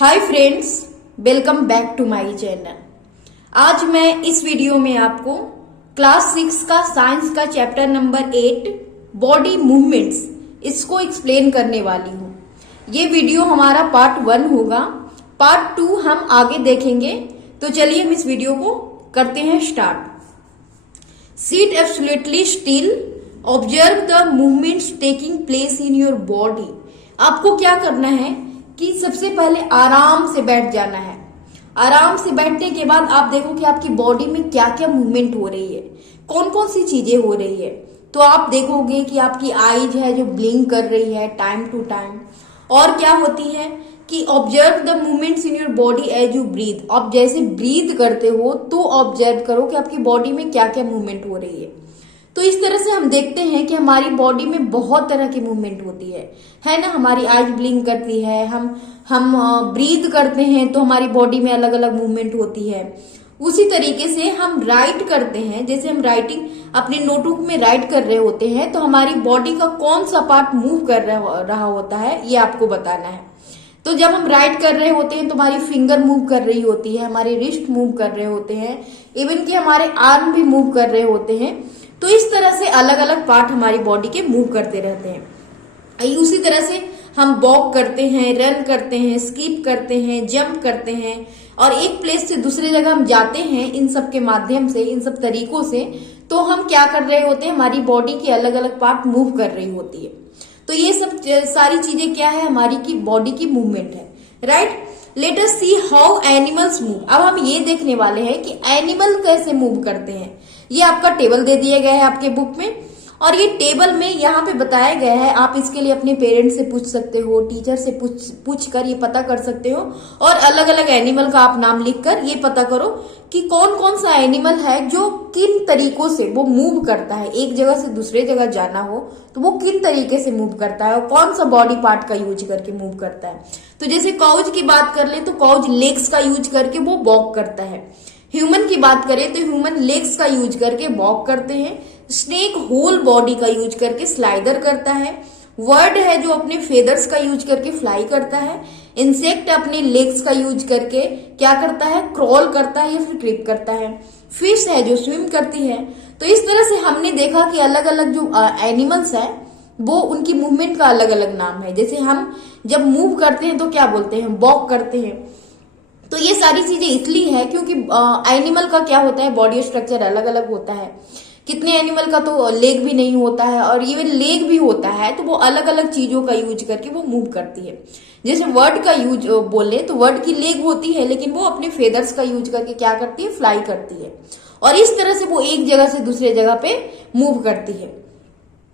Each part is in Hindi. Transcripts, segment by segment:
Hi friends, welcome back to my channel. आज मैं इस वीडियो में आपको क्लास 6 का साइंस का चैप्टर नंबर 8 बॉडी मूवमेंट्स इसको एक्सप्लेन करने वाली हूँ। ये वीडियो हमारा पार्ट 1 होगा, पार्ट 2 हम आगे देखेंगे। तो चलिए हम इस वीडियो को करते हैं start. Sit absolutely still, observe the movements taking place in your body. आपको क्या करना है कि सबसे पहले आराम से बैठ जाना है। आराम से बैठने के बाद आप देखो कि आपकी बॉडी में क्या क्या मूवमेंट हो रही है, कौन कौन सी चीजें हो रही है। तो आप देखोगे कि आपकी आईज है जो ब्लिंक कर रही है टाइम टू टाइम। और क्या होती है कि observe the movements in your body as you breathe. आप जैसे ब्रीथ करते हो तो ऑब्जर्व करो कि आपकी बॉडी में क्या क्या मूवमेंट हो रही है। तो इस तरह से हम देखते हैं कि हमारी बॉडी में बहुत तरह की मूवमेंट होती है ना। हमारी आईज ब्लिंक करती है, हम ब्रीथ करते हैं तो हमारी बॉडी में अलग अलग मूवमेंट होती है। उसी तरीके से हम राइट करते हैं, जैसे हम राइटिंग अपने नोटबुक में राइट कर रहे होते हैं तो हमारी बॉडी का कौन सा पार्ट मूव कर रहा होता है ये आपको बताना है। तो जब हम राइट कर रहे होते हैं तो हमारी फिंगर मूव कर रही होती है, हमारे रिस्ट मूव कर रहे होते हैं, इवन कि हमारे आर्म भी मूव कर रहे होते हैं। तो इस तरह से अलग अलग पार्ट हमारी बॉडी के मूव करते रहते हैं। उसी तरह से हम वॉक करते हैं, रन करते हैं, स्किप करते हैं, जंप करते हैं और एक प्लेस से दूसरे जगह हम जाते हैं। इन सब के माध्यम से, इन सब तरीकों से तो हम क्या कर रहे होते हैं, हमारी बॉडी की अलग अलग पार्ट मूव कर रही होती है। तो ये सब सारी चीजें क्या है, हमारी की बॉडी की मूवमेंट है, right. Let us see how animals move. अब हम ये देखने वाले हैं कि एनिमल कैसे मूव करते हैं। ये आपका टेबल दे दिया गया है आपके बुक में और ये टेबल में यहाँ पे बताया गया है। आप इसके लिए अपने पेरेंट्स से पूछ सकते हो, टीचर से पूछ कर ये पता कर सकते हो और अलग अलग एनिमल का आप नाम लिखकर ये पता करो कि कौन कौन सा एनिमल है जो किन तरीकों से वो मूव करता है। एक जगह से दूसरे जगह जाना हो तो वो किन तरीके से मूव करता है और कौन सा बॉडी पार्ट का यूज करके मूव करता है। तो जैसे काउज की बात कर ले तो काउज लेग्स का यूज करके वो वॉक करता है। ह्यूमन की बात करें तो ह्यूमन लेग्स का यूज करके वॉक करते हैं। स्नेक होल बॉडी का यूज करके स्लाइडर करता है। बर्ड है जो अपने फेदर्स का यूज करके फ्लाई करता है। इंसेक्ट अपने लेग्स का यूज करके क्या करता है, क्रॉल करता है या फिर क्रीप करता है। फिश है जो स्विम करती है। तो इस तरह से हमने देखा कि अलग अलग जो एनिमल्स है वो उनकी मूवमेंट का अलग अलग नाम है। जैसे हम जब मूव करते हैं तो क्या बोलते हैं, वॉक करते हैं। तो ये सारी चीजें इसलिए है क्योंकि एनिमल का क्या होता है, बॉडी स्ट्रक्चर अलग अलग होता है। कितने एनिमल का तो लेग भी नहीं होता है और इवन लेग भी होता है तो वो अलग अलग चीजों का यूज करके वो मूव करती है। जैसे वर्ड का यूज बोले तो वर्ड की लेग होती है लेकिन वो अपने फेदर्स का यूज करके क्या करती है, फ्लाई करती है और इस तरह से वो एक जगह से दूसरे जगह पे मूव करती है।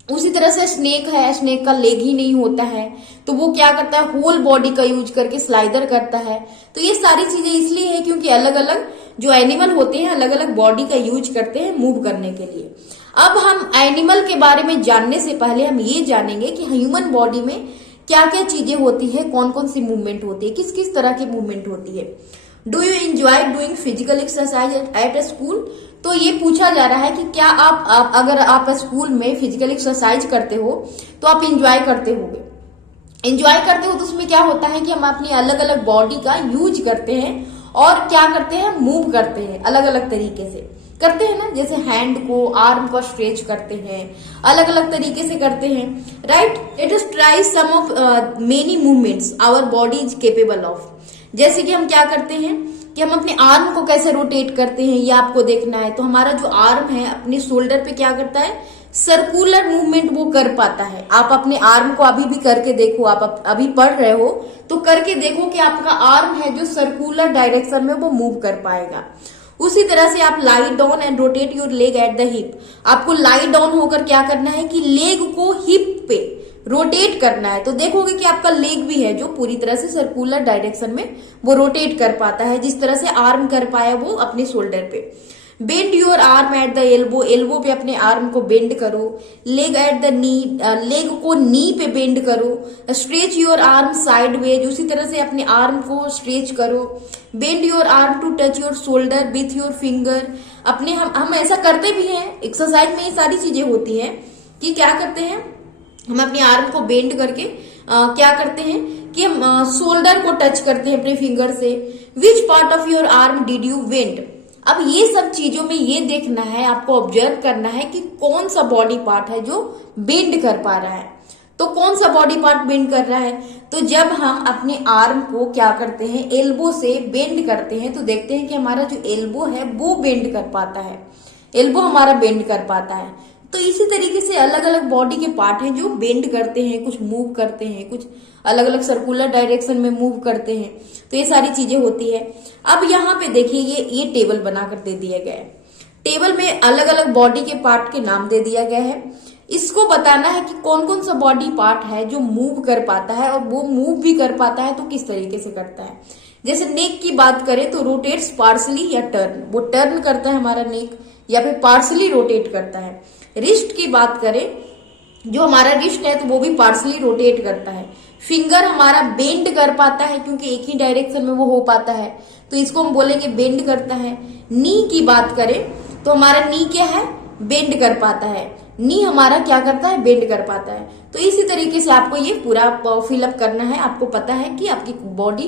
उसी तरह से स्नेक है, स्नेक का लेग ही नहीं होता है तो वो क्या करता है, होल बॉडी का यूज करके स्लाइडर करता है। तो ये सारी चीजें इसलिए है क्योंकि अलग अलग जो एनिमल होते हैं अलग अलग बॉडी का यूज करते हैं मूव करने के लिए। अब हम एनिमल के बारे में जानने से पहले हम ये जानेंगे कि ह्यूमन बॉडी में क्या क्या चीजें होती है, कौन कौन सी मूवमेंट होती है, किस किस तरह की मूवमेंट होती है। Do you enjoy doing physical exercise at a school. तो ये पूछा जा रहा है कि क्या आप अगर आप स्कूल में फिजिकल एक्सरसाइज करते हो तो आप इंजॉय करते होगे। इंजॉय करते हो तो उसमें क्या होता है कि हम अपनी अलग अलग बॉडी का यूज करते हैं और क्या करते हैं, मूव करते हैं, अलग अलग तरीके से करते हैं ना। जैसे हैंड को, आर्म को स्ट्रेच करते हैं, अलग अलग तरीके से करते हैं, right. Let us try some of many movements our body is capable of. जैसे कि हम क्या करते हैं कि हम अपने आर्म को कैसे रोटेट करते हैं ये आपको देखना है। तो हमारा जो आर्म है अपने शोल्डर पे क्या करता है, सर्कुलर मूवमेंट वो कर पाता है। आप अपने आर्म को अभी भी करके देखो, आप अभी पढ़ रहे हो तो करके देखो कि आपका आर्म है जो सर्कुलर डायरेक्शन में वो मूव कर पाएगा। उसी तरह से आप lie down and rotate your leg at the hip. आपको लाई डाउन होकर क्या करना है कि लेग को हिप पे रोटेट करना है। तो देखोगे कि आपका लेग भी है जो पूरी तरह से सर्कुलर डायरेक्शन में वो रोटेट कर पाता है, जिस तरह से आर्म कर पाया वो अपने शोल्डर पे। Bend your arm at the elbow. Elbow पे अपने आर्म को बेंड करो। Leg at the knee, leg को नी पे बेंड करो। Stretch your arm sideways. उसी तरह से अपने आर्म को स्ट्रेच करो। Bend your arm to touch your shoulder with your finger. अपने हम ऐसा करते भी हैं, एक्सरसाइज में ये सारी चीजें होती हैं कि क्या करते हैं, हम अपने आर्म को बेंड करके क्या करते हैं कि हम शोल्डर को टच करते हैं अपने फिंगर से। Which part of your arm did you bend. अब ये सब चीजों में ये देखना है, आपको ऑब्जर्व करना है कि कौन सा बॉडी पार्ट है जो बेंड कर पा रहा है। तो कौन सा बॉडी पार्ट बेंड कर रहा है, तो जब हम अपने आर्म को क्या करते हैं, एल्बो से बेंड करते हैं, तो देखते हैं कि हमारा जो एल्बो है वो बेंड कर पाता है, एल्बो हमारा बेंड कर पाता है। तो इसी तरीके से अलग अलग बॉडी के पार्ट हैं जो बेंड करते हैं, कुछ मूव करते हैं, कुछ अलग अलग सर्कुलर डायरेक्शन में मूव करते हैं। तो ये सारी चीजें होती है। अब यहाँ पे देखिए ये टेबल बनाकर दे दिया गया है। टेबल में अलग अलग बॉडी के पार्ट के नाम दे दिया गया है। इसको बताना है कि कौन कौन सा बॉडी पार्ट है जो मूव कर पाता है, और वो मूव भी कर पाता है तो किस तरीके से करता है। जैसे नेक की बात करें तो रोटेट्स पार्सली या टर्न, वो टर्न करता है हमारा नेक, या फिर पार्सली रोटेट करता है। रिस्ट की बात करें, जो हमारा रिस्ट है तो वो भी पार्सली रोटेट करता है। फिंगर हमारा बेंड कर पाता है क्योंकि एक ही डायरेक्शन में वो हो पाता है, तो इसको हम बोलेंगे बेंड करता है। नी की बात करें तो हमारा नी क्या है, बेंड कर पाता है। नी हमारा क्या करता है, बेंड कर पाता है। तो इसी तरीके से आपको ये पूरा फिलअप करना है। आपको पता है कि आपकी बॉडी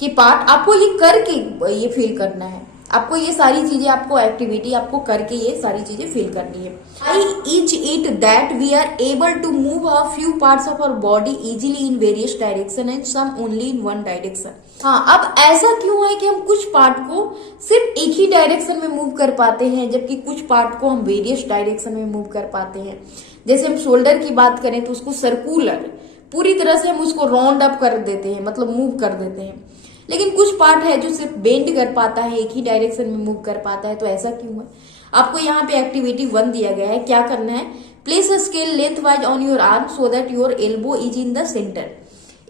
की पार्ट आपको ये करके ये फील करना है। आपको ये सारी चीजें, आपको एक्टिविटी आपको करके ये सारी चीजें फील करनी है। I each it that we are able to move a few parts of our body easily in various direction and some only in one direction. हाँ, अब ऐसा क्यों है कि हम कुछ पार्ट को सिर्फ एक ही डायरेक्शन में मूव कर पाते हैं, जबकि कुछ पार्ट को हम वेरियस डायरेक्शन में मूव कर पाते हैं। जैसे हम शोल्डर की बात करें तो उसको सर्कुलर पूरी तरह से हम उसको राउंड अप कर देते हैं, मतलब मूव कर देते हैं। लेकिन कुछ पार्ट है जो सिर्फ बेंड कर पाता है, एक ही डायरेक्शन में मूव कर पाता है। तो ऐसा क्यों है, आपको यहाँ पे एक्टिविटी 1 दिया गया है। क्या करना है, place a scale length wise on your arm so that your elbow is in the centre.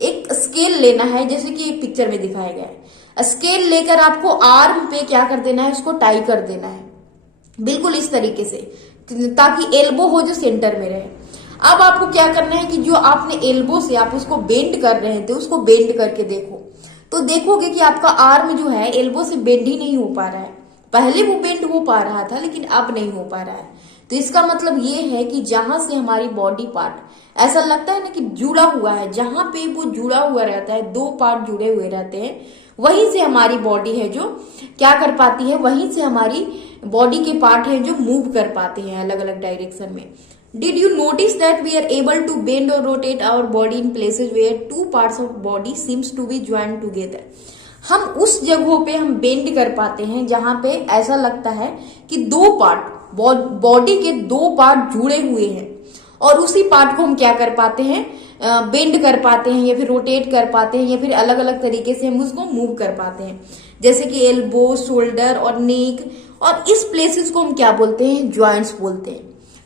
एक स्केल लेना है, जैसे कि एक पिक्चर में दिखाया गया है। स्केल लेकर आपको आर्म पे क्या कर देना है, उसको टाई कर देना है बिल्कुल इस तरीके से, ताकि एल्बो हो जो सेंटर में रहे। अब आपको क्या करना है कि जो आपने एल्बो से आप उसको बेंड कर रहे थे, उसको बेंड करके देखो, तो देखोगे कि आपका आर्म जो है एल्बो से बेंड ही नहीं हो पा रहा है। पहले वो बेंड हो पा रहा था लेकिन अब नहीं हो पा रहा है। तो इसका मतलब ये है कि जहां से हमारी बॉडी पार्ट ऐसा लगता है ना कि जुड़ा हुआ है, जहां पे वो जुड़ा हुआ रहता है, 2 पार्ट जुड़े हुए रहते हैं, वहीं से हमारी बॉडी है जो क्या कर पाती है, वहीं से हमारी बॉडी के पार्ट है जो मूव कर पाते हैं अलग अलग डायरेक्शन में। Did you notice that we are able to bend or rotate our body in places where 2 parts of body seems to be joined together? हम उस जगहों पे हम बेंड कर पाते हैं जहां पे ऐसा लगता है कि 2 पार्ट, बॉडी के 2 पार्ट जुड़े हुए हैं, और उसी पार्ट को हम क्या कर पाते हैं, बेंड कर पाते हैं, या फिर रोटेट कर पाते हैं, या फिर अलग अलग तरीके से हम उसको मूव कर पाते हैं। जैसे कि एल्बो, शोल्डर और नेक, और इस प्लेसेस को हम क्या बोलते हैं, ज्वाइंट्स बोलते हैं।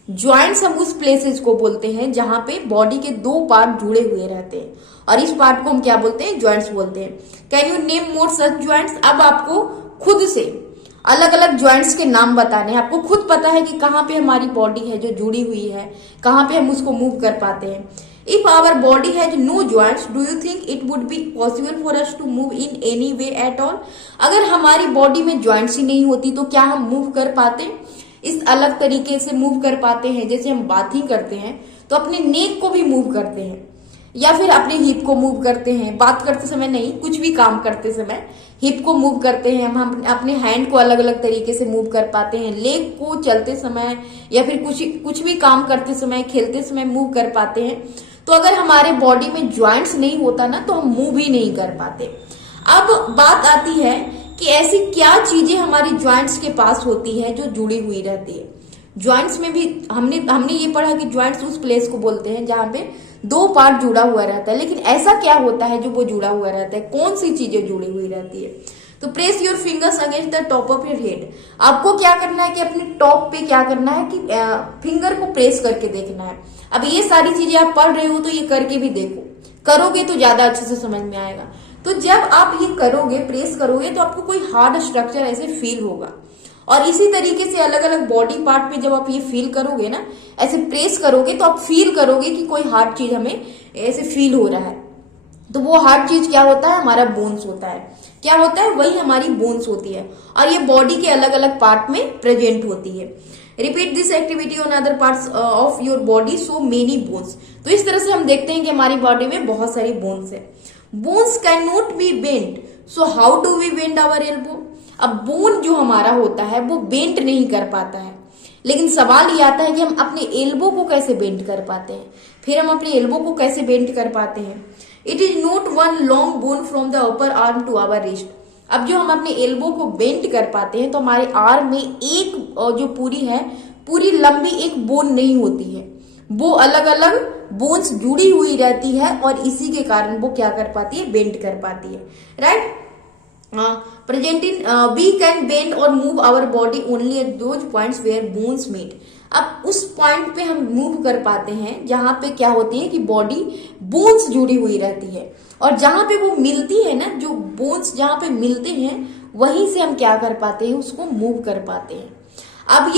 ज्वाइंट्स हम उस प्लेसेस को बोलते हैं जहां पे बॉडी के 2 पार्ट जुड़े हुए रहते हैं, और इस पार्ट को हम क्या बोलते हैं, ज्वाइंट्स बोलते हैं। Can you name more such joints. अब आपको खुद से अलग अलग ज्वाइंट्स के नाम बताने हैं। आपको खुद पता है कि कहाँ पे हमारी बॉडी है जो जुड़ी हुई है, कहाँ पे हम उसको मूव कर पाते हैं। If our body has no joints, do you think it would be possible for us to move in any way at all. अगर हमारी बॉडी में ज्वाइंट्स ही नहीं होती तो क्या हम मूव कर पाते, इस अलग तरीके से मूव कर पाते हैं। जैसे हम बाथिंग करते हैं तो अपने नेक को भी मूव करते हैं, या फिर अपने हिप को मूव करते हैं। बात करते समय नहीं, कुछ भी काम करते समय हिप को मूव करते हैं हम, अपने हैंड को अलग अलग तरीके से मूव कर पाते हैं। लेग को चलते समय या फिर कुछ भी काम करते समय, खेलते समय मूव कर पाते हैं। तो अगर हमारे बॉडी में ज्वाइंट्स नहीं होता ना तो हम मूव ही नहीं कर पाते। अब बात आती है कि ऐसी क्या चीजें हमारी ज्वाइंट्स के पास होती है जो जुड़ी हुई रहती है। ज्वाइंट्स में भी हमने ये पढ़ा कि ज्वाइंट्स उस प्लेस को बोलते हैं जहां पे 2 पार्ट जुड़ा हुआ रहता है। लेकिन ऐसा क्या होता है जो वो जुड़ा हुआ रहता है, कौन सी चीजें जुड़ी हुई रहती है। तो press your fingers against the top of your head. आपको क्या करना है कि अपने टॉप पे क्या करना है कि फिंगर को प्रेस करके देखना है। अब ये सारी चीजें आप पढ़ रहे हो तो ये करके भी देखो, करोगे तो ज्यादा अच्छे से समझ में आएगा। तो जब आप ये करोगे, प्रेस करोगे, तो आपको कोई हार्ड स्ट्रक्चर ऐसे फील होगा। और इसी तरीके से अलग अलग बॉडी पार्ट में जब आप ये फील करोगे ना, ऐसे प्रेस करोगे, तो आप फील करोगे कि कोई हार्ड चीज हमें ऐसे फील हो रहा है। तो वो हार्ड चीज क्या होता है, हमारा बोन्स होता है। क्या होता है, वही हमारी बोन्स होती है, और ये बॉडी के अलग अलग पार्ट में प्रेजेंट होती है। Repeat this activity on other parts of your body, so many bones. तो इस तरह से हम देखते हैं कि हमारी बॉडी में बहुत सारी बोन्स है। Bones can not be bend, so how do we bend our elbow. अब बोन जो हमारा होता है वो बेंड नहीं कर पाता है, लेकिन सवाल ये आता है कि हम अपने एल्बो को कैसे बेंड कर पाते हैं। फिर हम अपने एल्बो को कैसे बेंड कर पाते हैं। It is not one long bone from the upper arm to our wrist. अब जो हम अपने एल्बो को बेंड कर पाते हैं तो हमारे आर्म में एक जो पूरी लंबी एक बोन नहीं होती है, वो अलग अलग बोन्स जुड़ी हुई रहती है और इसी के कारण वो क्या कर पाती है, बेंड कर पाती है, right. Presenting we can bend और move our body only at those points where bones meet. अब उस पॉइंट पे हम मूव कर पाते हैं जहां पे क्या होती है कि बॉडी बोन्स जुड़ी हुई रहती है, और जहां पे वो मिलती है ना, जो बोन्स जहां पे मिलते हैं वहीं से हम क्या कर पाते हैं, उसको मूव कर पाते हैं। अब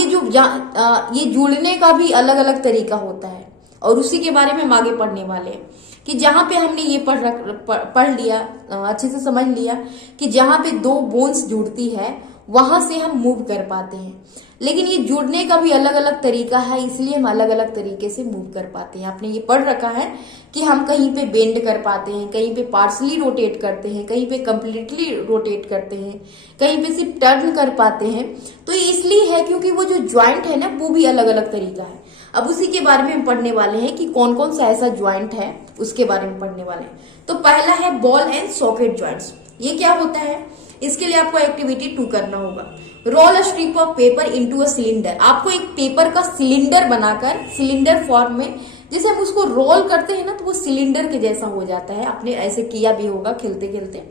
ये जुड़ने का भी अलग अलग तरीका होता है और उसी के बारे में हम आगे पढ़ने वाले हैं कि जहां पे हमने ये पढ़ लिया, अच्छे से समझ लिया कि जहां पे दो बोन्स जुड़ती है वहां से हम मूव कर पाते हैं। लेकिन ये जुड़ने का भी अलग अलग तरीका है, इसलिए हम अलग अलग तरीके से मूव कर पाते हैं। आपने ये पढ़ रखा है कि हम कहीं पे बेंड कर पाते हैं, कहीं पे पार्शली रोटेट करते हैं, कहीं पे कंप्लीटली रोटेट करते हैं, कहीं पे सिर्फ टर्न कर पाते हैं। तो ये इसलिए है क्योंकि वो जो ज्वाइंट है ना, वो भी अलग अलग तरीका है। अब उसी के बारे में हम पढ़ने वाले हैं कि कौन कौन सा ऐसा ज्वाइंट है, उसके बारे में पढ़ने वाले हैं। तो पहला है बॉल एंड सॉकेट ज्वाइंट्स। ये क्या होता है, इसके लिए आपको एक्टिविटी 2 करना होगा। Roll a strip of paper into a cylinder. आपको एक पेपर का सिलेंडर बनाकर, सिलेंडर फॉर्म में जैसे हम उसको रोल करते हैं ना, तो वो सिलेंडर के जैसा हो जाता है। आपने ऐसे किया भी होगा खेलते खेलते,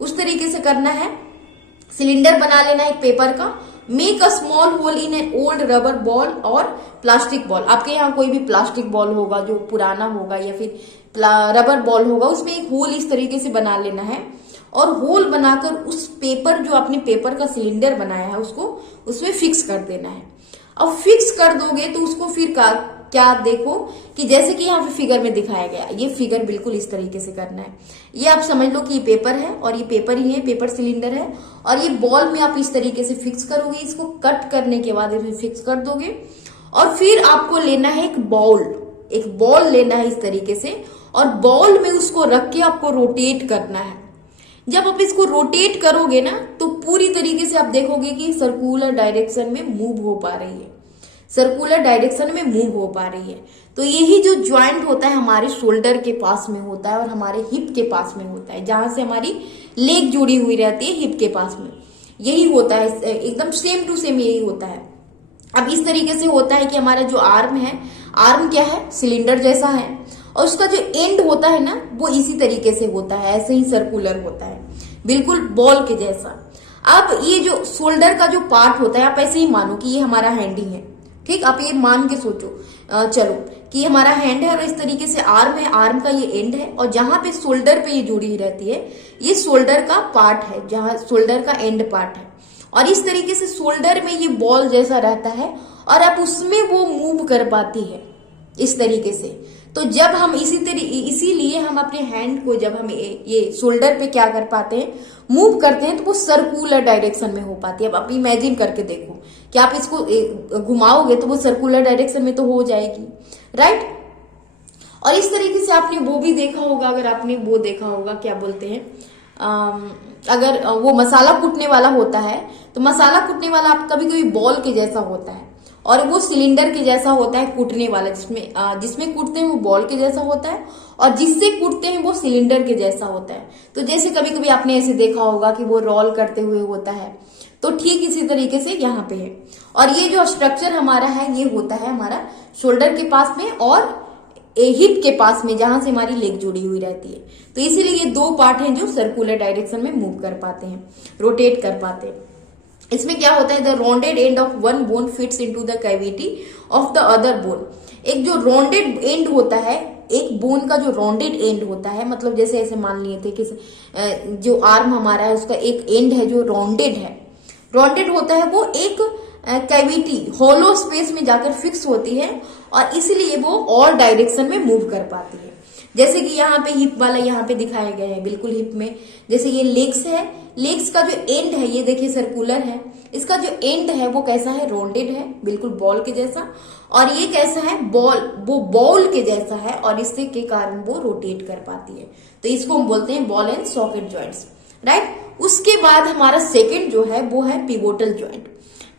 उस तरीके से करना है। सिलेंडर बना लेना है एक पेपर का। Make a small hole in an old rubber ball और प्लास्टिक बॉल। आपके यहाँ कोई भी प्लास्टिक बॉल होगा जो पुराना होगा या फिर रबर बॉल होगा, उसमें एक होल इस तरीके से बना लेना है और होल बनाकर उस पेपर, जो आपने पेपर का सिलेंडर बनाया है, उसको उसमें फिक्स कर देना है। अब फिक्स कर दोगे तो उसको फिर क्या देखो कि जैसे कि यहाँ पे फिगर में दिखाया गया, ये फिगर बिल्कुल इस तरीके से करना है। ये आप समझ लो कि ये पेपर है और ये पेपर ही है, पेपर सिलेंडर है, और ये बॉल में आप इस तरीके से फिक्स करोगे। इसको कट करने के बाद इसे फिक्स कर दोगे और फिर आपको लेना है एक बॉल लेना है इस तरीके से, और बॉल में उसको रख के आपको रोटेट करना है। जब आप इसको रोटेट करोगे ना, तो पूरी तरीके से आप देखोगे कि सर्कुलर डायरेक्शन में मूव हो पा रही है, सर्कुलर डायरेक्शन में मूव हो पा रही है। तो यही जो ज्वाइंट होता है हमारे शोल्डर के पास में होता है और हमारे हिप के पास में होता है, जहां से हमारी लेग जुड़ी हुई रहती है हिप के पास में, यही होता है। एकदम सेम टू सेम यही होता है। अब इस तरीके से होता है कि हमारा जो आर्म है, आर्म क्या है, सिलेंडर जैसा है, और उसका जो एंड होता है ना, वो इसी तरीके से होता है, ऐसे ही सर्कुलर होता है, बिल्कुल बॉल के जैसा। अब ये जो शोल्डर का जो पार्ट होता है, आप ऐसे ही मानो कि ये हमारा हैंड ही है, ठीक। आप ये मान के सोचो चलो कि ये हमारा हैंड है और इस तरीके से आर्म है, आर्म का ये एंड है, और जहां पे शोल्डर पे ये जुड़ी रहती है, ये शोल्डर का पार्ट है, जहां शोल्डर का एंड पार्ट है, और इस तरीके से शोल्डर में ये बॉल जैसा रहता है और आप उसमें वो मूव कर पाती है इस तरीके से। तो जब हम इसीलिए हम अपने हैंड को, जब हम ये शोल्डर पे क्या कर पाते हैं, मूव करते हैं, तो वो सर्कुलर डायरेक्शन में हो पाती है। अब आप इमेजिन करके देखो कि आप इसको घुमाओगे तो वो सर्कुलर डायरेक्शन में तो हो जाएगी, राइट। और इस तरीके से आपने वो भी देखा होगा, अगर आपने वो देखा होगा, क्या बोलते हैं, अगर वो मसाला कूटने वाला होता है, तो मसाला कूटने वाला आप कभी कभी बॉल के जैसा होता है और वो सिलेंडर के जैसा होता है कूटने वाला, जिसमें कूटते हैं वो बॉल के जैसा होता है और जिससे कूटते हैं वो सिलेंडर के जैसा होता है। तो जैसे कभी कभी आपने ऐसे देखा होगा कि वो रोल करते हुए होता है, तो ठीक इसी तरीके से यहाँ पे है। और ये जो स्ट्रक्चर हमारा है, ये होता है हमारा शोल्डर के पास में और हिप के पास में, जहां से हमारी लेग जुड़ी हुई रहती है। तो इसीलिए ये दो पार्ट हैं जो सर्कुलर डायरेक्शन में मूव कर पाते हैं, रोटेट कर पाते हैं। इसमें क्या होता है, the rounded end of one bone fits into the cavity of the other bone. एक जो राउंडेड एंड होता है, एक बोन का जो राउंडेड एंड होता है, मतलब जैसे ऐसे मान लिए थे कि जो आर्म हमारा है उसका एक एंड है जो राउंडेड है, राउंडेड होता है, वो एक कैविटी, हॉलो स्पेस में जाकर फिक्स होती है और इसलिए वो ऑल डायरेक्शन में मूव कर पाती है। जैसे कि यहाँ पे हिप वाला यहाँ पे दिखाया गया है, बिल्कुल हिप में, जैसे ये लेग्स है, लेग्स का जो एंड है ये देखिए सर्कुलर है, इसका जो एंड है वो कैसा है, राउंडेड है, बिल्कुल बॉल के जैसा, और ये कैसा है, बॉल, वो बॉल के जैसा है, और इससे के कारण वो रोटेट कर पाती है। तो इसको हम बोलते हैं ball and socket joints, right. उसके बाद हमारा सेकेंड जो है वो है पिवोटल ज्वाइंट।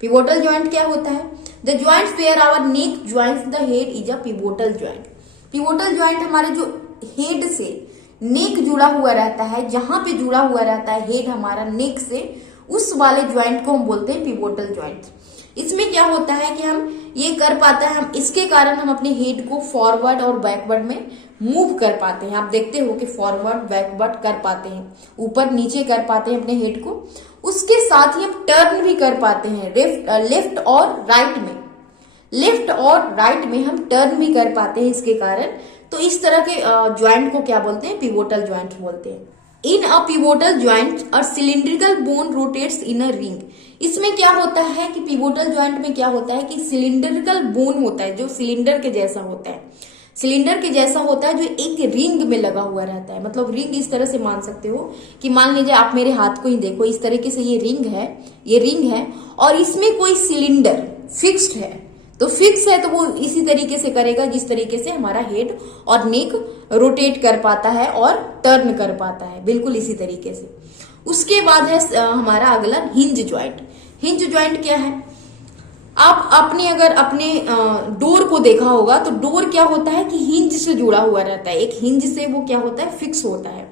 पिवोटल ज्वाइंट क्या होता है, the joints where our neck joints the head is a pivotal joint. Pivotal joint हमारे जो हेड से नेक जुड़ा हुआ रहता है, जहां पे जुड़ा हुआ रहता है हेड हमारा नेक से, उस वाले ज्वाइंट को हम बोलते हैं पिवोटल ज्वाइंट। इसमें क्या होता है कि हम ये कर पाता है, हम इसके कारण हम अपने हेड को फॉरवर्ड और बैकवर्ड में मूव कर पाते हैं। आप देखते हो कि फॉरवर्ड बैकवर्ड कर पाते हैं, ऊपर नीचे कर पाते हैं अपने हेड को। उसके साथ ही हम टर्न भी कर पाते हैं लेफ्ट और राइट में, लेफ्ट और राइट में हम टर्न भी कर पाते हैं इसके कारण। तो इस तरह के ज्वाइंट को क्या बोलते हैं, पिवोटल ज्वाइंट बोलते हैं। In a pivotal joint a cylindrical bone rotates in a ring. इसमें क्या होता है कि पिवोटल ज्वाइंट में क्या होता है कि सिलिंड्रिकल बोन होता है, जो सिलेंडर के जैसा होता है, सिलेंडर के जैसा होता है, जो एक रिंग में लगा हुआ रहता है। मतलब रिंग इस तरह से मान सकते हो कि मान लीजिए आप मेरे हाथ को ही देखो, इस तरीके से ये रिंग है, ये रिंग है, और इसमें कोई सिलेंडर फिक्स्ड है। तो फिक्स है तो वो इसी तरीके से करेगा जिस तरीके से हमारा हेड और नेक रोटेट कर पाता है और टर्न कर पाता है, बिल्कुल इसी तरीके से। उसके बाद है हमारा अगला हिंज ज्वाइंट। हिंज ज्वाइंट क्या है, आप अपने अगर अपने डोर को देखा होगा तो डोर क्या होता है कि हिंज से जुड़ा हुआ रहता है, एक हिंज से वो क्या होता है, फिक्स होता है,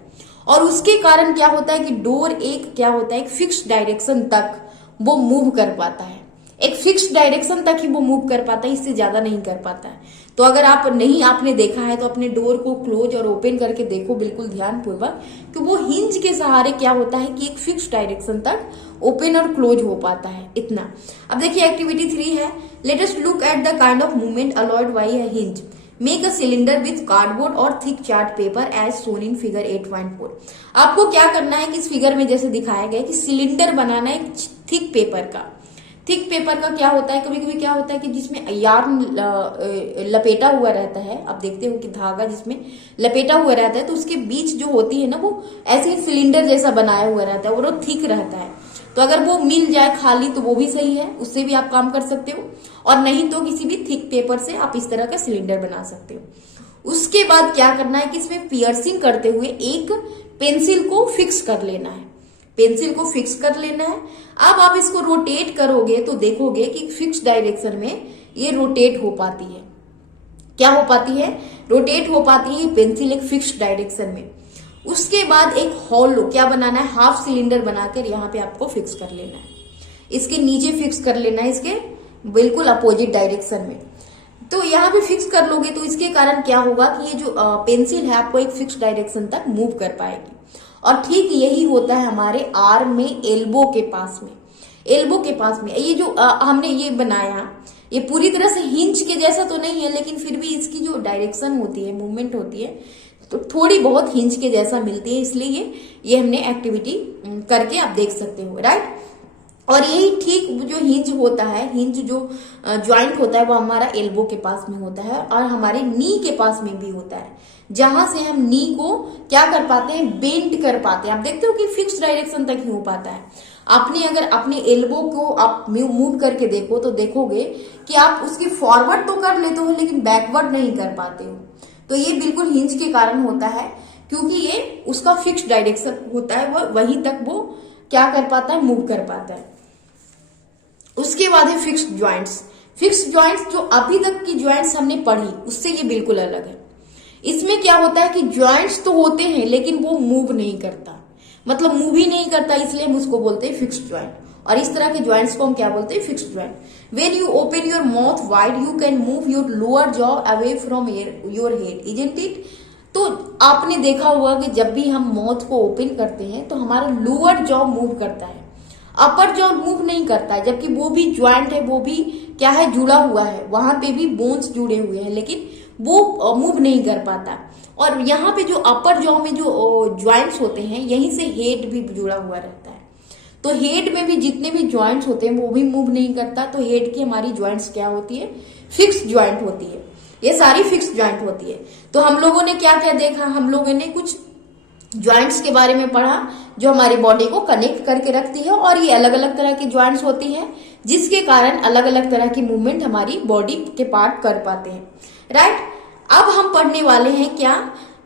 और उसके कारण क्या होता है कि डोर एक क्या होता है, एक फिक्स डायरेक्शन तक वो मूव कर पाता है, एक फिक्स डायरेक्शन तक ही वो मूव कर पाता है, इससे ज्यादा नहीं कर पाता है। तो अगर आप नहीं आपने देखा है तो अपने डोर को क्लोज और ओपन करके देखो बिल्कुल ध्यान पूर्वक, कि वो हिंज के सहारे क्या होता है कि एक फिक्स डायरेक्शन तक ओपन और क्लोज हो पाता है, इतना। अब देखिए एक्टिविटी 3 है, let us look at the kind of movement allowed by a hinge. Make a cylinder with cardboard और thick chart paper as shown in figure 8.4। आपको क्या करना है कि इस फिगर में जैसे दिखाया गया कि सिलेंडर बनाना है थिक पेपर का। थिक पेपर का क्या होता है, कभी कभी क्या होता है कि जिसमें यार्न लपेटा हुआ रहता है, आप देखते हो कि धागा जिसमें लपेटा हुआ रहता है, तो उसके बीच जो होती है ना वो ऐसे ही सिलेंडर जैसा बनाया हुआ रहता है, वो थिक रहता है। तो अगर वो मिल जाए खाली तो वो भी सही है, उससे भी आप काम कर सकते हो, और नहीं तो किसी भी थिक पेपर से आप इस तरह का सिलेंडर बना सकते हो। उसके बाद क्या करना है कि इसमें पियर्सिंग करते हुए एक पेंसिल को फिक्स कर लेना है, पेंसिल को फिक्स कर लेना है। अब आप इसको रोटेट करोगे तो देखोगे कि फिक्स डायरेक्शन में ये रोटेट हो पाती है, क्या हो पाती है, रोटेट हो पाती है पेंसिल एक फिक्स डायरेक्शन में। उसके बाद एक हॉलो क्या बनाना है, हाफ सिलेंडर बनाकर यहाँ पे आपको फिक्स कर लेना है, इसके नीचे फिक्स कर लेना है, इसके बिल्कुल अपोजिट डायरेक्शन में। तो यहाँ पे फिक्स कर लोगे तो इसके कारण क्या होगा कि ये जो पेंसिल है आपको एक फिक्स डायरेक्शन तक मूव कर पाएगी। और ठीक यही होता है हमारे आर्म में, एल्बो के पास में, एल्बो के पास में। ये जो हमने ये बनाया, ये पूरी तरह से हिंज के जैसा तो नहीं है, लेकिन फिर भी इसकी जो डायरेक्शन होती है, मूवमेंट होती है, तो थोड़ी बहुत हिंज के जैसा मिलती है, इसलिए ये हमने एक्टिविटी करके आप देख सकते हो, राइट। और यही ठीक जो हिंज होता है, हिंज जो ज्वाइंट होता है वो हमारा एल्बो के पास में होता है, और हमारे नी के पास में भी होता है, जहां से हम नी को क्या कर पाते हैं, बेंड कर पाते हैं। आप देखते हो कि फिक्स डायरेक्शन तक ही हो पाता है। आपने अगर अपने एल्बो को आप मूव करके देखो तो देखोगे कि आप उसकी फॉरवर्ड तो कर लेते हो लेकिन बैकवर्ड नहीं कर पाते हो। तो ये बिल्कुल हिंज के कारण होता है, क्योंकि ये उसका फिक्स डायरेक्शन होता है, वो वहीं तक वो क्या कर पाता है, मूव कर पाता है। उसके बाद है फिक्स्ड ज्वाइंट्स। फिक्स्ड ज्वाइंट्स जो अभी तक की ज्वाइंट्स हमने पढ़ी उससे ये बिल्कुल अलग है। इसमें क्या होता है कि ज्वाइंट्स तो होते हैं लेकिन वो मूव नहीं करता, मतलब मूव ही नहीं करता, इसलिए हम उसको बोलते हैं फिक्स्ड ज्वाइंट। और इस तरह के ज्वाइंट्स को हम क्या बोलते हैं, fixed joint. When you open your mouth wide you can move your lower jaw away from your head, isn't it. तो आपने देखा होगा कि जब भी हम माउथ को ओपन करते हैं तो हमारा लोअर जॉ मूव करता है, अपर जॉ मूव नहीं करता है, जबकि वो भी ज्वाइंट है, वो भी क्या है, जुड़ा हुआ है, वहां पे भी बोन्स जुड़े हुए हैं, लेकिन वो मूव नहीं कर पाता। और यहाँ पे जो अपर जॉ में जो ज्वाइंट्स होते हैं, यहीं से हेड भी जुड़ा हुआ रहता है। तो हेड में भी जितने भी ज्वाइंट्स होते हैं वो भी मूव नहीं करता। तो हेड की हमारी ज्वाइंट्स क्या होती है, फिक्स ज्वाइंट होती है, ये सारी फिक्स ज्वाइंट होती है। तो हम लोगों ने क्या क्या देखा, हम लोगों ने कुछ ज्वाइंट्स के बारे में पढ़ा जो हमारी बॉडी को कनेक्ट करके रखती है, और ये अलग अलग तरह की ज्वाइंट्स होती हैं जिसके कारण अलग अलग तरह की मूवमेंट हमारी बॉडी के पार्ट कर पाते हैं, राइट। अब हम पढ़ने वाले हैं क्या,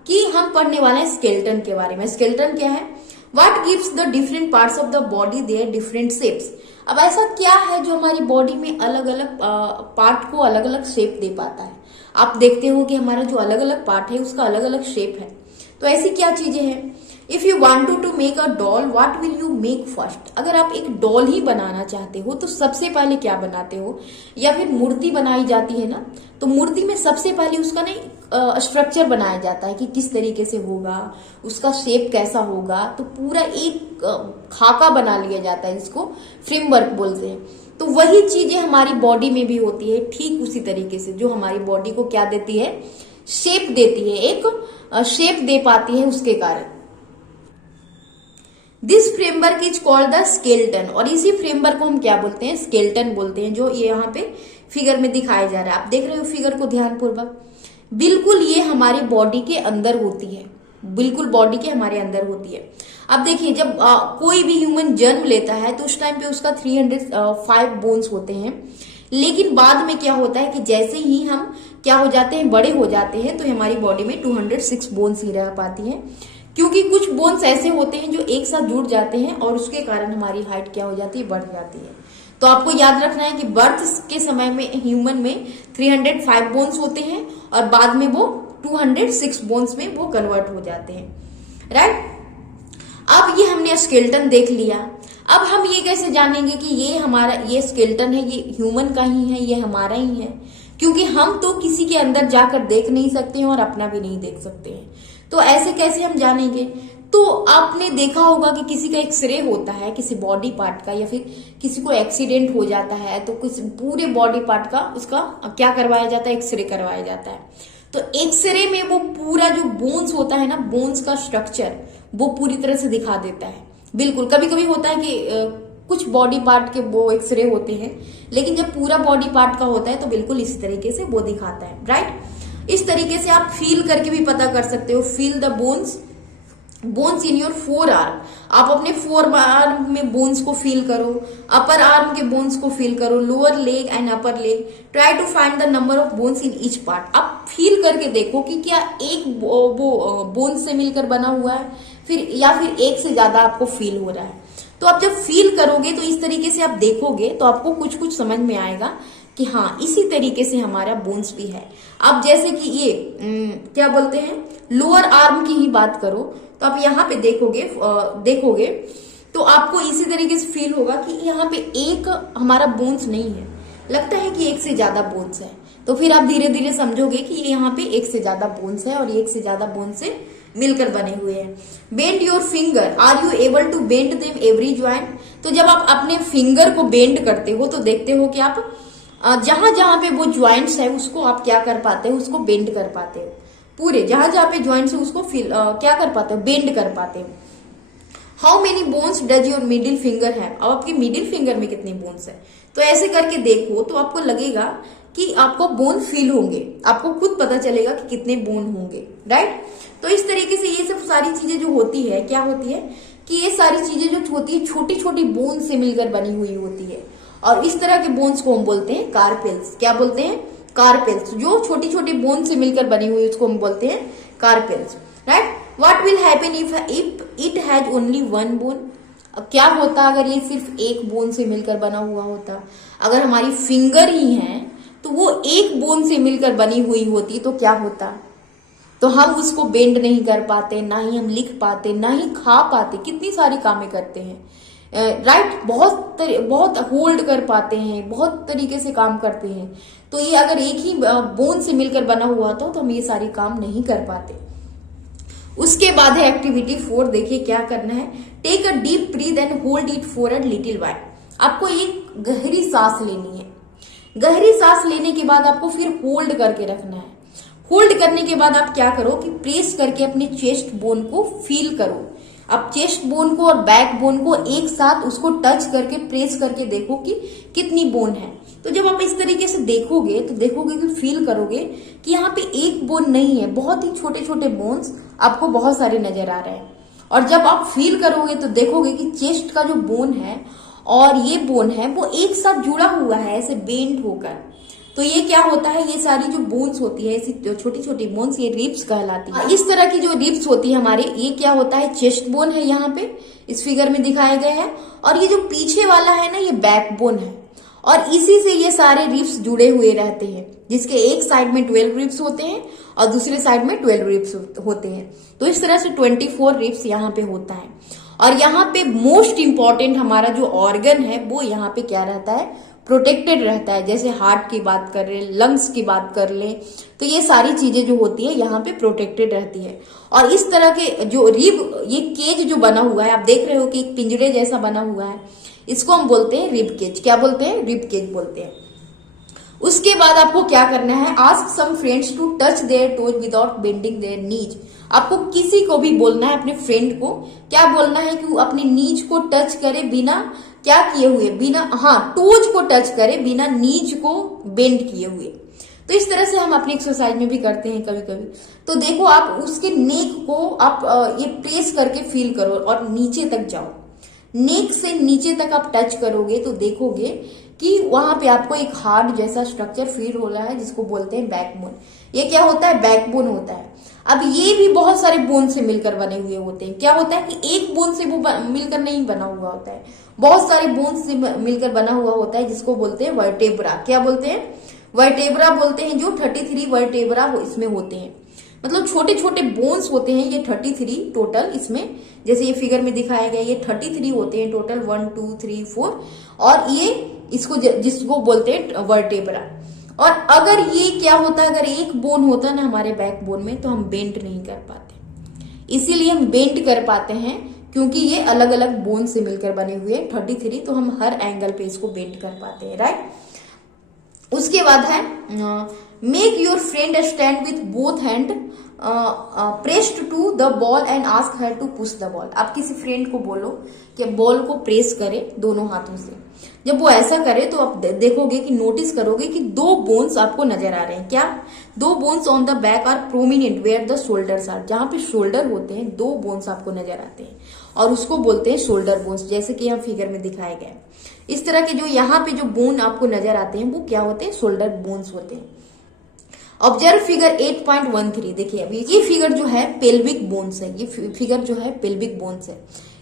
कि हम पढ़ने वाले हैं स्केलेटन के बारे में। स्केलेटन क्या है? What gives the different parts of the body their different shapes. अब ऐसा क्या है जो हमारी बॉडी में अलग अलग पार्ट को अलग अलग शेप दे पाता है। आप देखते हो कि हमारा जो अलग अलग पार्ट है उसका अलग अलग शेप है। तो ऐसी क्या चीजें हैं? If you want to make a doll, what will you make first. अगर आप एक डॉल ही बनाना चाहते हो तो सबसे पहले क्या बनाते हो? या फिर मूर्ति बनाई जाती है ना, तो मूर्ति में सबसे पहले उसका ना स्ट्रक्चर बनाया जाता है कि किस तरीके से होगा, उसका शेप कैसा होगा। तो पूरा एक खाका बना लिया जाता है, जिसको फ्रेमवर्क बोलते हैं। तो वही चीजें हमारी बॉडी में भी होती है, ठीक उसी तरीके से, जो हमारी बॉडी को क्या देती है? शेप देती है, एक शेप दे पाती है उसके कारण। This framework is called the skeleton, और इसी फ्रेमवर्क को हम क्या बोलते हैं? स्केलेटन बोलते हैं, जो ये यहाँ पे फिगर में दिखाया जा रहा है। आप देख रहे हो फिगर को ध्यानपूर्वक। बिल्कुल ये हमारी बॉडी के अंदर होती है, बिल्कुल बॉडी के हमारे अंदर होती है। अब देखिए, जब कोई भी ह्यूमन जन्म लेता है तो उस टाइम पे उसका 305 बोन्स होते हैं, लेकिन बाद में क्या होता है कि जैसे ही हम क्या हो जाते हैं, बड़े हो जाते हैं, तो हमारी बॉडी में 206 बोन्स ही रह पाती हैं, क्योंकि कुछ बोन्स ऐसे होते हैं जो एक साथ जुड़ जाते हैं और उसके कारण हमारी हाइट क्या हो जाती है? बढ़ जाती है। तो आपको याद रखना है कि बर्थ के समय में ह्यूमन में 305 बोन्स होते हैं और बाद में वो 206 बोन्स में वो कन्वर्ट हो जाते हैं, राइट। अब ये हमने स्केलेटन देख लिया। अब हम ये कैसे जानेंगे कि ये हमारा, ये स्केलेटन है, ये ह्यूमन का ही है, ये हमारा ही है? क्योंकि हम तो किसी के अंदर जाकर देख नहीं सकते हैं और अपना भी नहीं देख सकते हैं। तो ऐसे कैसे हम जानेंगे? तो आपने देखा होगा कि किसी का एक्सरे होता है किसी बॉडी पार्ट का, या फिर किसी को एक्सीडेंट हो जाता है तो कुछ पूरे बॉडी पार्ट का उसका क्या करवाया जाता है? एक्सरे करवाया जाता है। तो एक्सरे में वो पूरा जो बोन्स होता है ना, बोन्स का स्ट्रक्चर वो पूरी तरह से दिखा देता है। बिल्कुल, कभी कभी होता है कि कुछ बॉडी पार्ट के वो एक्सरे होते हैं, लेकिन जब पूरा बॉडी पार्ट का होता है तो बिल्कुल इस तरीके से वो दिखाता है, राइट। इस तरीके से आप फील करके भी पता कर सकते हो। Feel the bones in your forearm. आप अपने फोर आर्म में बोन्स को फील करो, अपर आर्म के बोन्स को फील करो, lower leg and upper leg. Try to find the number of bones in each part. आप फील करके देखो कि क्या एक वो बोन्स से मिलकर बना हुआ है, फिर या फिर एक से ज्यादा आपको फील हो रहा है। तो आप जब फील करोगे तो इस तरीके से आप देखोगे तो आपको कुछ कुछ समझ में आएगा कि हाँ, इसी तरीके से हमारा बोन्स भी है। आप जैसे कि ये क्या बोलते हैं, लोअर आर्म की ही बात करो, तो आप यहाँ पे देखोगे तो आपको इसी तरीके से फील होगा कि यहाँ पे एक हमारा बोन्स नहीं है, लगता है कि एक से ज्यादा बोन्स है। तो फिर आप धीरे धीरे समझोगे कि यहाँ पे एक से ज्यादा बोन्स है और एक से ज्यादा बोन्स से मिलकर बने हुए हैं। Bend your finger, are you able to bend them every joint. तो जब आप अपने फिंगर को बेंड करते हो तो देखते हो कि आप जहां जहां पे वो ज्वाइंट्स है उसको आप क्या कर पाते हो? उसको बेंड कर पाते हो। पूरे जहां जहां पे ज्वाइंट्स है उसको क्या कर पाते हो? बेंड कर पाते हो। How many bones does your middle finger है? अब आपके मिडिल फिंगर में कितने बोन्स है? तो ऐसे करके देखो तो आपको लगेगा कि आपको बोन फील होंगे, आपको खुद पता चलेगा कि कितने बोन होंगे, राइट। तो इस तरीके से ये सब सारी चीजें जो होती है, क्या होती है कि ये सारी चीजें जो होती है छोटी छोटी बोन से मिलकर बनी हुई होती है, और इस तरह के बोन्स को हम बोलते हैं कार्पेल्स। क्या बोलते हैं? कार्पेल्स। जो छोटी छोटी बोन से मिलकर बनी हुई उसको हम बोलते हैं carpels, right. What will happen if it has only one bone? क्या होता अगर ये सिर्फ एक बोन से मिलकर बना हुआ होता? अगर हमारी फिंगर ही है तो वो एक बोन से मिलकर बनी हुई होती तो क्या होता? तो हम उसको बेंड नहीं कर पाते, ना ही हम लिख पाते, ना ही खा पाते, कितनी सारी कामें करते हैं, राइट। बहुत होल्ड कर पाते हैं, बहुत तरीके से काम करते हैं। तो ये अगर एक ही बोन से मिलकर बना हुआ था तो हम ये सारी काम नहीं कर पाते। उसके बाद है एक्टिविटी 4। देखिए क्या करना है। Take a deep breath and hold it for a little while. आपको एक गहरी सांस लेनी है। गहरी सांस लेने के बाद आपको फिर होल्ड करके रखना है। होल्ड करने के बाद आप क्या करो कि प्रेस करके अपने चेस्ट बोन को फील करो। आप चेस्ट बोन को और बैक बोन को एक साथ उसको टच करके प्रेस करके देखो कि कितनी बोन है। तो जब आप इस तरीके से देखोगे तो देखोगे कि फील करोगे कि यहाँ पे एक बोन नहीं है, बहुत ही छोटे छोटे बोन्स आपको बहुत सारे नजर आ रहे हैं। और जब आप फील करोगे तो देखोगे कि चेस्ट का जो बोन है और ये बोन है वो एक साथ जुड़ा हुआ है ऐसे बेंड होकर। तो ये क्या होता है, ये सारी जो बोन्स होती है ऐसी छोटी छोटी बोन्स, ये रिब्स कहलाती है। इस तरह की जो रिब्स होती है हमारे, ये क्या होता है, चेस्ट बोन है यहाँ पे इस फिगर में दिखाए गए हैं। और ये जो पीछे वाला है ना, ये बैक बोन है और इसी से ये सारे रिब्स जुड़े हुए रहते हैं, जिसके एक साइड में 12 रिब्स होते हैं और दूसरे साइड में 12 रिब्स होते हैं। तो इस तरह से 24 रिब्स यहाँ पे होता है। और यहाँ पे मोस्ट इंपॉर्टेंट हमारा जो ऑर्गन है वो यहाँ पे क्या रहता है, प्रोटेक्टेड रहता है। जैसे हार्ट की बात कर रहे, लंग्स की बात कर ले, तो ये सारी चीजें जो होती है यहाँ पे प्रोटेक्टेड रहती है। और इस तरह के जो रिब, ये केज जो बना हुआ है, आप देख रहे हो कि एक पिंजरे जैसा बना हुआ है, इसको हम बोलते हैं रिब केज। क्या बोलते हैं, रिब केज बोलते हैं। उसके बाद आपको क्या करना है, ask some friends to touch their toes without bending their knees. आपको किसी को भी बोलना है, अपने फ्रेंड को क्या बोलना है कि वो अपने नीज को टच करे बिना क्या किए हुए, बिना, हाँ, टोज को टच करे बिना नीज को बेंड किए हुए। तो इस तरह से हम अपनी एक्सरसाइज में भी करते हैं कभी कभी। तो देखो, आप उसके नेक को आप ये प्रेस करके फील करो और नीचे तक जाओ। नेक से नीचे तक आप टच करोगे तो देखोगे कि वहां पे आपको एक हार्ड जैसा स्ट्रक्चर फील हो रहा है, जिसको बोलते हैं बैकबोन। ये क्या होता है, बैकबोन होता है। अब ये भी बहुत सारे बोन से मिलकर बने हुए होते हैं। क्या होता है कि एक बोन से वो मिलकर नहीं बना हुआ होता है, बहुत सारे बोन से मिलकर बना हुआ होता है, जिसको बोलते हैं वर्टेब्रा। क्या बोलते हैं, वर्टेब्रा बोलते हैं। जो 33 वर्टेब्रा इसमें होते हैं, मतलब छोटे छोटे बोन्स होते हैं। ये 33 टोटल इसमें, जैसे ये फिगर में दिखाया गया, ये 33 होते हैं टोटल, 1 2 3 4। और ये इसको जिसको बोलते हैं वर्टेब्रा। और अगर ये क्या होता है, अगर एक बोन होता ना हमारे बैक बोन में, तो हम बेंड नहीं कर पाते। इसीलिए हम बेंड कर पाते हैं क्योंकि ये अलग अलग बोन से मिलकर बने हुए 33, तो हम हर एंगल पे इसको बेंड कर पाते हैं, राइट। उसके बाद है make your friend stand with both hand pressed to the ball and ask her to push the ball. आप किसी फ्रेंड को बोलो कि बॉल को प्रेस करे दोनों हाथों से। जब वो ऐसा करे तो आप देखोगे कि, नोटिस करोगे कि 2 बोन्स आपको नजर आ रहे हैं। क्या, 2 bones on the back are prominent where the shoulders are. जहां पे शोल्डर होते हैं 2 बोन्स आपको नजर आते हैं और उसको बोलते हैं शोल्डर बोन्स, जैसे कि यहाँ फिगर में दिखाया गया है। इस तरह के जो यहाँ पे जो बोन आपको नजर आते हैं वो क्या होते हैं, शोल्डर बोन्स होते हैं। Observe figure 8.13। देखिए अभी ये फिगर जो है पेल्विक बोन्स है, ये फिगर जो है पेल्विक बोन्स है।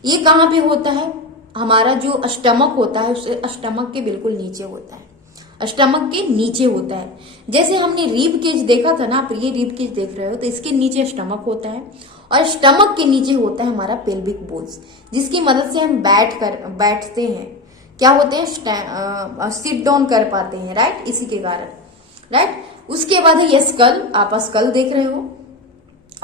ये कहाँ पे होता है, हमारा जो स्टमक होता है उससे स्टमक के बिल्कुल नीचे होता है, स्टमक के नीचे होता है। जैसे हमने रिब केज देखा था ना, आप ये रिब केज देख रहे हो, तो इसके नीचे स्टमक होता है और स्टमक के नीचे होता है हमारा पेल्विक बोन्स, जिसकी मदद से हम बैठते हैं, क्या होते हैं, सिट डाउन कर पाते हैं, राइट, इसी के कारण, राइट। उसके बाद है ये स्कल। आप स्कल देख रहे हो,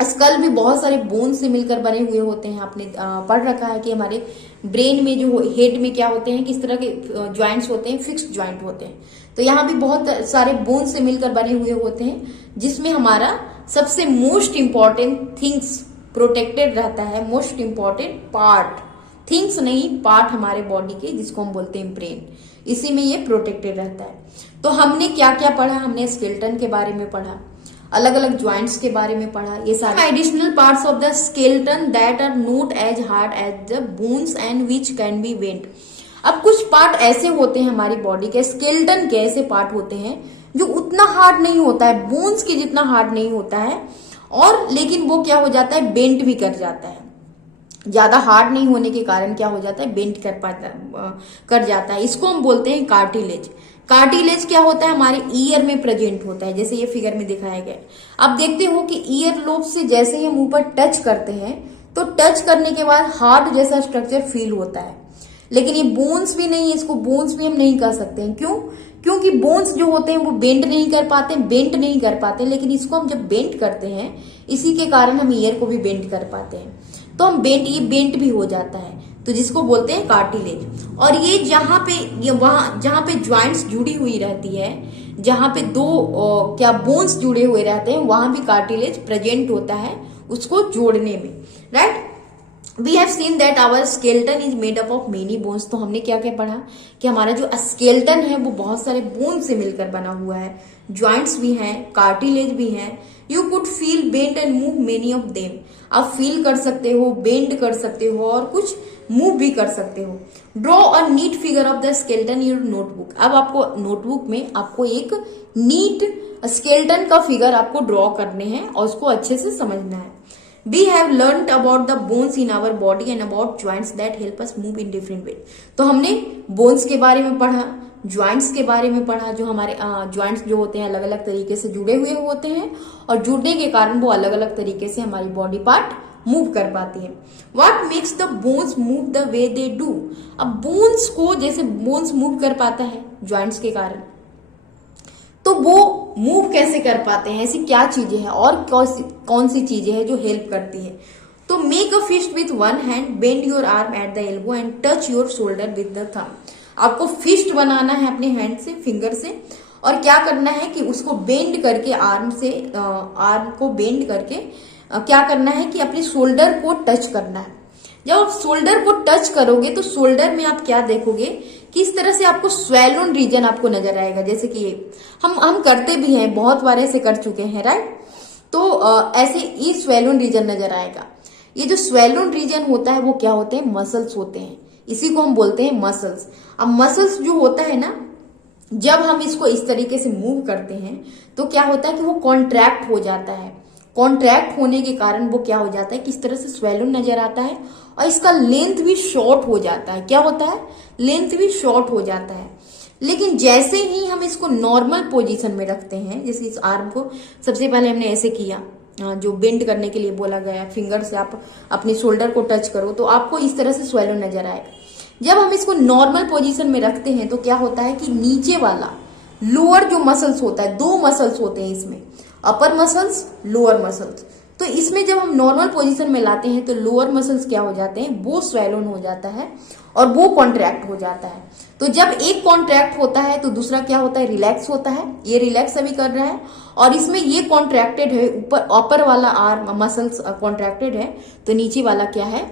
स्कल भी बहुत सारे बोन से मिलकर बने हुए होते हैं। आपने पढ़ रखा है कि हमारे ब्रेन में जो हेड में क्या होते हैं, किस तरह के ज्वाइंट्स होते हैं, फिक्स्ड ज्वाइंट होते हैं। तो यहाँ भी बहुत सारे बोन से मिलकर बने हुए होते हैं, जिसमें हमारा सबसे मोस्ट इंपॉर्टेंट थिंग्स प्रोटेक्टेड रहता है। मोस्ट इंपॉर्टेंट पार्ट, थिंग्स नहीं, पार्ट हमारे बॉडी के, जिसको हम बोलते हैं ब्रेन, इसी में ये प्रोटेक्टेड रहता है। तो हमने क्या क्या पढ़ा, हमने स्केलेटन के बारे में पढ़ा, अलग अलग ज्वाइंट्स के बारे में पढ़ा। ये सारे additional parts of the skeleton that are not as hard as the bones and which can be bent. अब कुछ पार्ट ऐसे होते हैं हमारी बॉडी के, स्केलेटन के ऐसे पार्ट होते हैं जो उतना हार्ड नहीं होता है, बोन्स के जितना हार्ड नहीं होता है, और लेकिन वो क्या हो जाता है, बेंट भी कर जाता है। ज्यादा हार्ड नहीं होने के कारण क्या हो जाता है, बेंट कर जाता है। इसको हम बोलते हैं कार्टिलेज। कार्टिलेज क्या होता है, हमारे ईयर में प्रेजेंट होता है, जैसे ये फिगर में दिखाया गया है। आप देखते हो कि ईयर लोब से जैसे ही हम ऊपर टच करते हैं तो टच करने के बाद हार्ड जैसा स्ट्रक्चर फील होता है, लेकिन ये बोन्स भी नहीं है, इसको बोन्स भी हम नहीं कह सकते हैं। क्यों, क्योंकि बोन्स जो होते हैं वो बेंड नहीं कर पाते, बेंट नहीं कर पाते, लेकिन इसको हम जब बेंट करते हैं, इसी के कारण हम ईयर को भी बेंट कर पाते हैं। तो हम ये बेंट भी हो जाता है, तो जिसको बोलते हैं कार्टिलेज। और ये जहां पे ज्वाइंट्स जुड़ी हुई रहती है, जहां पे 2 क्या बोन्स जुड़े हुए रहते हैं, वहां भी कार्टिलेज प्रेजेंट होता है उसको जोड़ने में, right. We have seen that our skeleton is made up of many bones. तो हमने क्या क्या पढ़ा कि हमारा जो स्केलेटन है वो बहुत सारे बोन से मिलकर बना हुआ है, ज्वाइंट्स भी हैं, कार्टिलेज भी हैं। You could feel bent and move many of them. आप फील कर सकते हो, बेंड कर सकते हो और कुछ मूव भी कर सकते हो। Draw a neat figure of the skeleton in your notebook. अब आपको नोटबुक में आपको एक नीट स्केलेटन का फिगर आपको ड्रॉ करने हैं और उसको अच्छे से समझना है। We have learnt about the bones in our body and about joints that help us move in different way। तो हमने बोन्स के बारे में पढ़ा, ज्वाइंट्स के बारे में पढ़ा, जो हमारे ज्वाइंट्स जो होते हैं अलग अलग तरीके से जुड़े हुए होते हैं और जुड़ने के कारण वो अलग अलग तरीके से हमारी बॉडी पार्ट मूव कर पाती है। What makes the bones move the way they do? अब बोन्स को, जैसे बोन्स मूव कर पाता है ज्वाइंट्स के कारण, तो वो मूव कैसे कर पाते हैं, ऐसी क्या चीजें हैं और कौन सी चीजें हैं जो हेल्प करती है। तो make a fist with one hand, bend your arm at the elbow and touch your shoulder with the thumb. आपको फिस्ट बनाना है अपने हैंड से, फिंगर से, और क्या करना है कि उसको बेंड करके आर्म को बेंड करके क्या करना है कि अपने शोल्डर को टच करना है। जब आप शोल्डर को टच करोगे तो शोल्डर में आप क्या देखोगे कि इस तरह से आपको स्वेलोन रीजन आपको नजर आएगा। जैसे कि ये हम करते भी हैं, बहुत बार ऐसे कर चुके हैं, राइट। तो ऐसे ये स्वेलोन रीजन नजर आएगा। ये जो स्वेलोन रीजन होता है वो क्या होते हैं, मसल्स होते हैं, इसी को हम बोलते हैं मसल्स। अब मसल्स जो होता है ना, जब हम इसको इस तरीके से मूव करते हैं तो क्या होता है कि वो कॉन्ट्रैक्ट हो जाता है। कॉन्ट्रैक्ट होने के कारण वो क्या हो जाता है कि इस तरह से स्वेलोन नजर आता है और इसका लेंथ भी शॉर्ट हो जाता है। क्या होता है, लेंथ भी शॉर्ट हो जाता है। लेकिन जैसे ही हम इसको नॉर्मल पोजीशन में रखते हैं, जैसे इस आर्म को सबसे पहले हमने ऐसे किया, जो बेंड करने के लिए बोला गया, फिंगर से आप अपने शोल्डर को टच करो तो आपको इस तरह से स्वेलोन नजर आएगा। जब हम इसको नॉर्मल पोजीशन में रखते हैं तो क्या होता है कि नीचे वाला लोअर जो मसल्स होता है, दो मसल्स होते हैं इसमें, अपर मसल्स, लोअर मसल्स। तो इसमें जब हम नॉर्मल पोजीशन में लाते हैं तो लोअर मसल्स क्या हो जाते हैं, वो स्वेलोन हो जाता है और वो कॉन्ट्रैक्ट हो जाता है। तो जब एक कॉन्ट्रैक्ट होता है तो दूसरा क्या होता है, रिलैक्स होता है। ये रिलैक्स अभी कर रहा है और इसमें ये कॉन्ट्रैक्टेड है, ऊपर अपर वाला आर्म मसल्स कॉन्ट्रैक्टेड है तो नीचे वाला क्या है,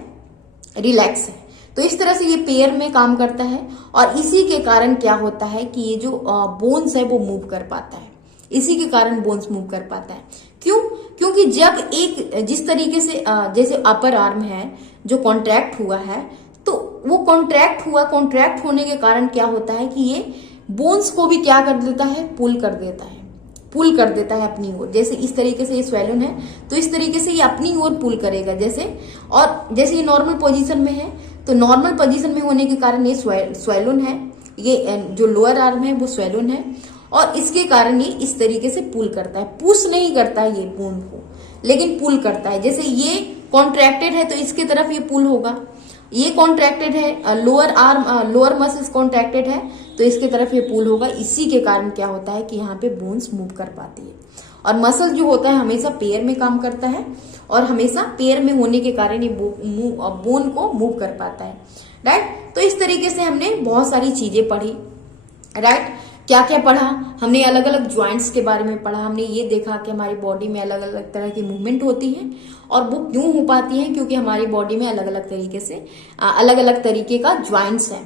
रिलैक्स है। तो इस तरह से ये पेयर में काम करता है और इसी के कारण क्या होता है कि ये जो बोन्स है वो मूव कर पाता है। इसी के कारण बोन्स मूव कर पाता है। क्यों? क्योंकि जब एक जिस तरीके से जैसे अपर आर्म है जो कॉन्ट्रैक्ट हुआ है तो वो कॉन्ट्रैक्ट होने के कारण क्या होता है कि ये बोन्स को भी क्या कर देता है, पुल कर देता है अपनी ओर। जैसे इस तरीके से ये स्वेलोन है तो इस तरीके से ये अपनी ओर पुल करेगा जैसे, और जैसे ये नॉर्मल पोजीशन में है तो नॉर्मल पोजीशन में होने के कारण ये स्वेलोन है, ये जो लोअर आर्म है वो स्वेलोन है और इसके कारण ये इस तरीके से पुल करता है। पुश नहीं करता है ये बोन को, लेकिन पुल करता है। जैसे ये कॉन्ट्रैक्टेड है तो इसके तरफ ये पुल होगा, ये कॉन्ट्रैक्टेड है, लोअर मसल्स कॉन्ट्रैक्टेड है तो इसके तरफ ये पुल होगा। इसी के कारण क्या होता है कि यहाँ पे बोन्स मूव कर पाती है। और मसल जो होता है हमेशा पेयर में काम करता है और हमेशा पेयर में होने के कारण ये बोन को मूव कर पाता है, राइट। तो इस तरीके से हमने बहुत सारी चीजें पढ़ी, राइट। क्या क्या पढ़ा हमने, अलग अलग ज्वाइंट्स के बारे में पढ़ा। हमने ये देखा कि हमारी बॉडी में अलग अलग तरह की मूवमेंट होती है और वो क्यों हो पाती है, क्योंकि हमारी बॉडी में अलग अलग तरीके से अलग अलग तरीके का ज्वाइंट्स है।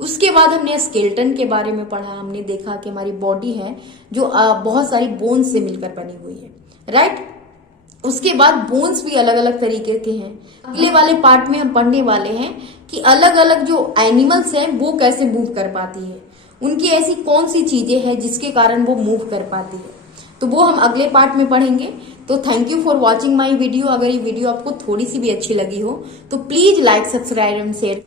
उसके बाद हमने स्केलेटन के बारे में पढ़ा। हमने देखा कि हमारी बॉडी है जो बहुत सारी बोन्स से मिलकर बनी हुई है, राइट। उसके बाद बोन्स भी अलग अलग तरीके के हैं। अगले वाले पार्ट में हम पढ़ने वाले हैं कि अलग अलग जो एनिमल्स हैं वो कैसे मूव कर पाती है, उनकी ऐसी कौन सी चीजें हैं जिसके कारण वो मूव कर पाती है, तो वो हम अगले पार्ट में पढ़ेंगे। तो thank you for watching my video. अगर ये वीडियो आपको थोड़ी सी भी अच्छी लगी हो तो please like, subscribe and share.